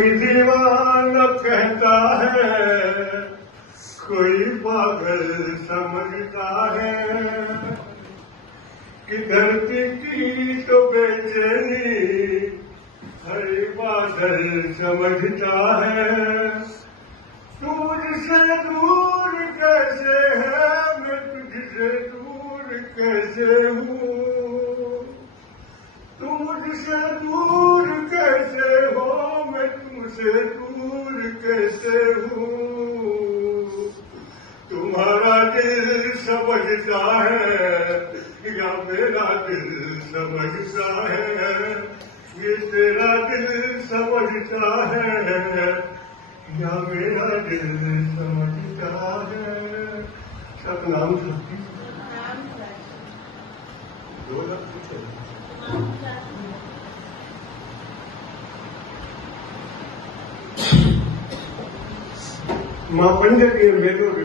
कोई दीवाना कहता है, कोई पागल समझता है कि धरती की तो बेचैनी हर बादल समझता है। तू मुझसे दूर कैसे है, मैं तुझसे दूर कैसे हूँ। तू मुझसे दूर कैसे हो, मैं तुमसे दूर कैसे हूँ। तुम्हारा दिल समझता है या मेरा दिल समझता है, ये तेरा दिल समझता है या मेरा दिल समझता है। सतनाम सती 2 लाख पूछो। मां पंज ॾींहं मेलो